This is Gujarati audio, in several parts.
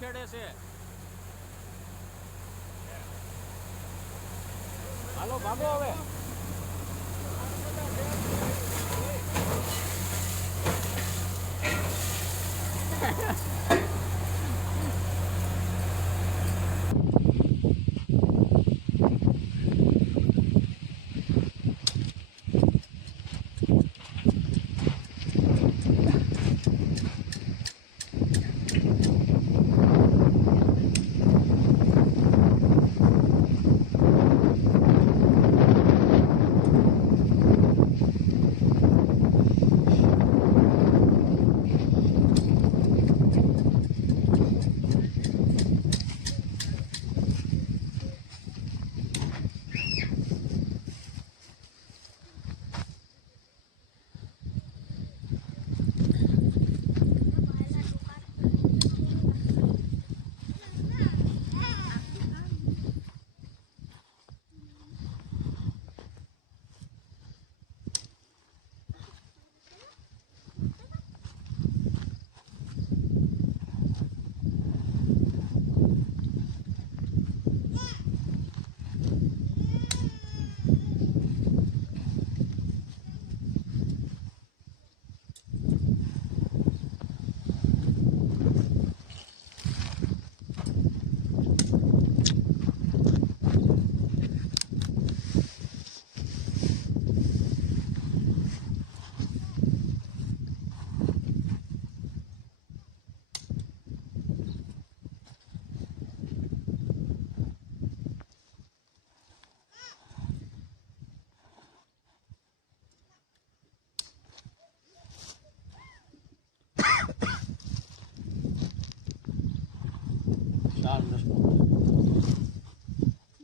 ખેડે છે. હાલો ભાગો હવે.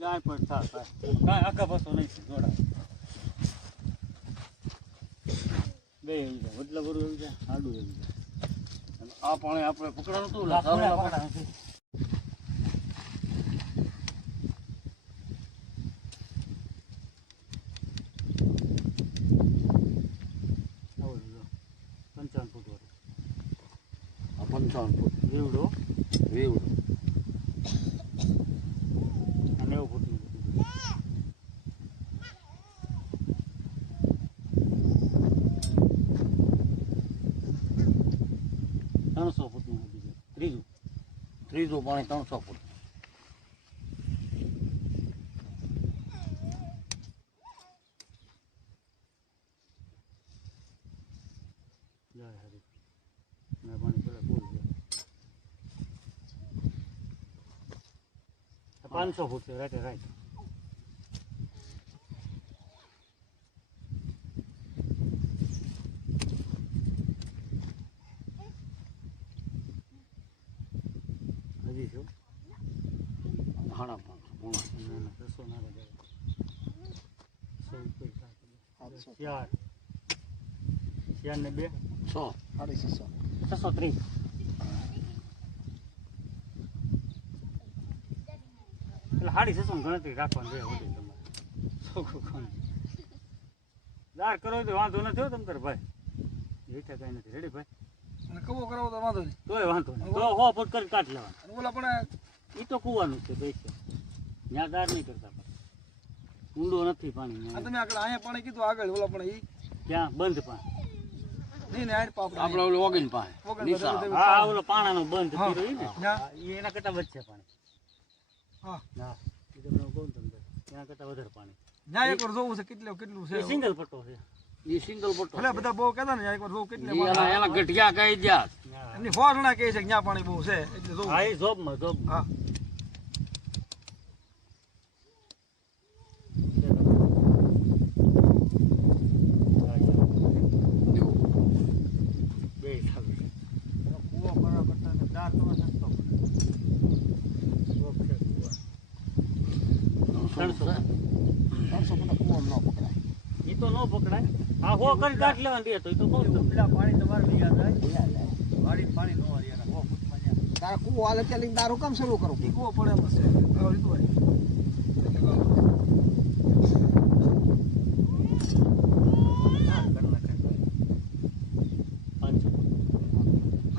ગાય પણ થાય કાંઈ આખા પાછો નહીં જોડા બે એવી જાય વડલા બરું એવી જાય આડું એવી જાય અને આ પાણી આપણે પકડાનું હતું પંચાવન ફૂટ વેવડો વેવડો અને 90 ફૂટનું 300 ફૂટનું ત્રીજું પાણી 300 ફૂટ જય હરી મેં પાણી પેલા પૂરું 500 ફૂટ છે રાઈટ રાઈટ હજી શું હાણા પૂણા 600 ના લગાવે 4 ને 2 100 630 એટલે 650 ગણતરી રાખવાની રહે વધુ તમારે ચોખ્ખું ખાવાનું દાર કરો તો વાંધો નથી હો તમ તાર ભાઈ હેઠા કાંઈ નથી રેડી ભાઈ અને કવો કરાવો તો વાંધો નહીં તોય વાંધો નહીં તો 100 ફૂટ કરી કાઢ લેવાનું અને ઓલા પણ એ તો કૂવાનું છે પૈસા ત્યાં દાર નહીં કરતા ઊંડો નથી પાણી આ તમે આગળ અહીંયા પાણી કીધું આગળ ઓલા પણ ઈ ત્યાં બંધ પાણી નહીં ને આડ પાપડ આપણે ઓલું ઓગીન પાસે હા ઓલો પાણાનો બંધ કર્યો ને એના કરતા વચ્ચે પાણી હા ના એ તમને કહું તમને એના કરતા વધારે પાણી ન્યા એકવાર જોવું છે કેટલું છે સિંગલ પટ્ટો છે એ સિંગલ પટ્ટો ભલે બધા બહુ કહેતા ને એકવાર જોવું કેટલે એના ગઠિયા કહી દ્યા એમની ફોરણા કહે છે કે ન્યા પાણી બહુ છે એટલે જોવું હા એ જોબમાં હા બે થાવી કૂવો કરવા કરતા દાર તો સસ્તો પડે 300 કૂવો ન પકડાય એ તો ન પકડાય હા હો કરી કાઢ લેવાની રહે તો એ તો બહુ પેલા પાણી તમારે લઈ જાય વાડી પાણી ન વાળી હો ફૂટમાં જાય તારા કૂવો હાલે ત્યાં દારૂ કામ શરૂ કરું કૂવો પડે એમ છે આ રીતું હોય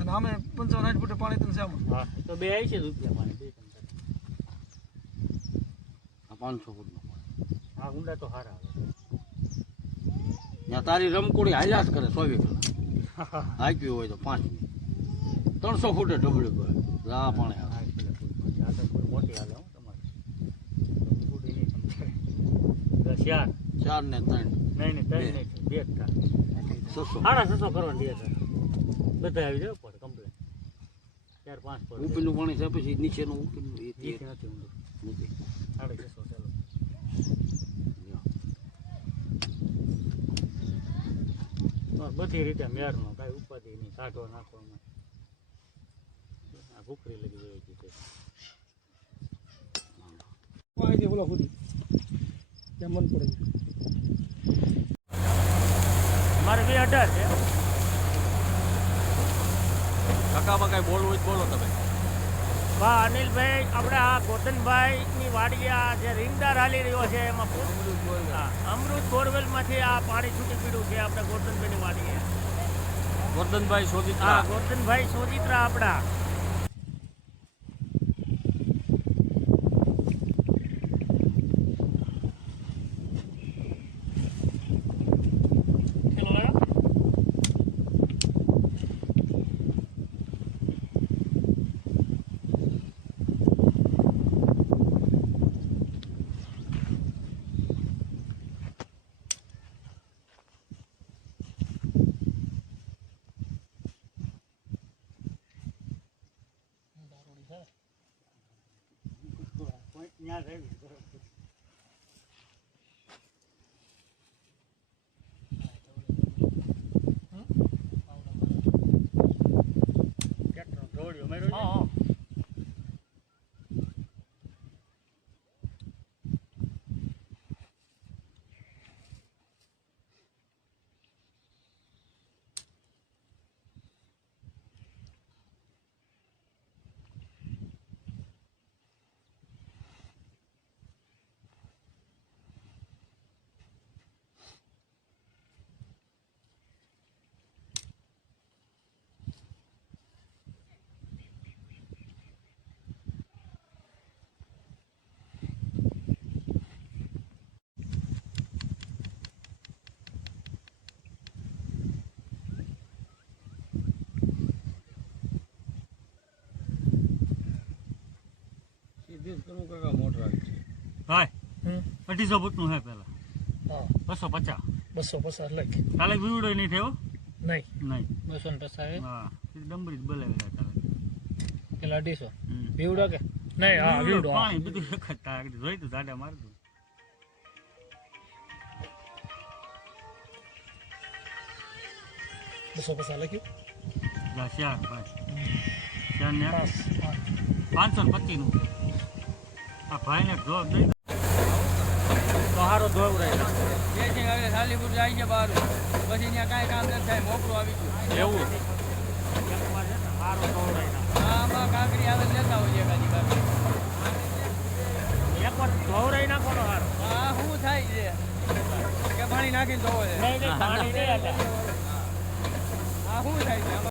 અને અમે 55 ફૂટે પાણી તને છે આમાં હા તો 82 રૂપિયા પાણી બે તંતર. આ 500 ફૂટનો પાણી. આ ઊંડા તો સારા આવે. ત્યાં તારી રમકોડી હાલ્યા જ કરે 24 કલાક. હાક્યું હોય તો 5 મિનિટ. 300 ફૂટે ઢબળ્યું કરે. આ પાણી આવે. આ તો કોઈ મોટી હાલે હો તમારે. ફૂટી નહીં તંતર. 4 4 ને 3 નહીં 3 નહીં 2 થાય. 600. 650 કરવાનું 2 થાય. બધા આવી જાય પડે કમ્પ્લેટ. 4-5 પડે. ઉપરનું પાણી છે પછી નીચેનું ઉપરનું એ નથી ઊંડું. નથી. 650 ચાલો. બધી રીતે મેરનો કાંઈ ઉપાધિ નહીં. કાઢો નાખવામાં આ ભૂખરી લગી ગઈ છે. અહીંથી બોલો સુધી ત્યાં મન પડે મારે 218 છે. કાકામાં કાંઈ બોલવું હોય તો બોલો તમે. હા અનિલભાઈ, આપણે આ ગોરધનભાઈની વાડીએ આ જે રિંગદાર હાલી રહ્યો છે એમાં અમૃત બોરવેલમાંથી આ પાણી છૂટી પીડ્યું છે આપણે ગોરધનભાઈની વાડીએ. ગોરધનભાઈ હા સોજિત્રા. ગોરધનભાઈ સોજિત્રા આપણા. ભાઈ 250 ફૂટનું છે પેલા. 250. 250 લખ કાલે બીવડો નહીં થયો નહીં નહીં. 250 હા ડમરી જ બોલાવેલા કાલે. પેલા 250 બીવડો કે નહીં? હા બીવડો. પાણી બધું એકઠા જોઈ તું દાડા મારતું. લખ્યું ચાર ભાઈ 525 નું. આ ભાઈને જોબ દઈ તો સારો ધોવ રહેલા. સાલીપુર જાય છે બહાર પછી ત્યાં કાંઈ કામ નથી થાય મોકલું આવી ગયું એવું સારો ધોવ રહેલા. આમાં કાંકરી આવે લેતા હોય એકાદી કાંકરી એકવાર ધોવ રહી નાખો ને સારો. હા શું થાય છે કે પાણી નાખીને ધોવો છે નહીં પાણી નહીં. આ શું થાય છે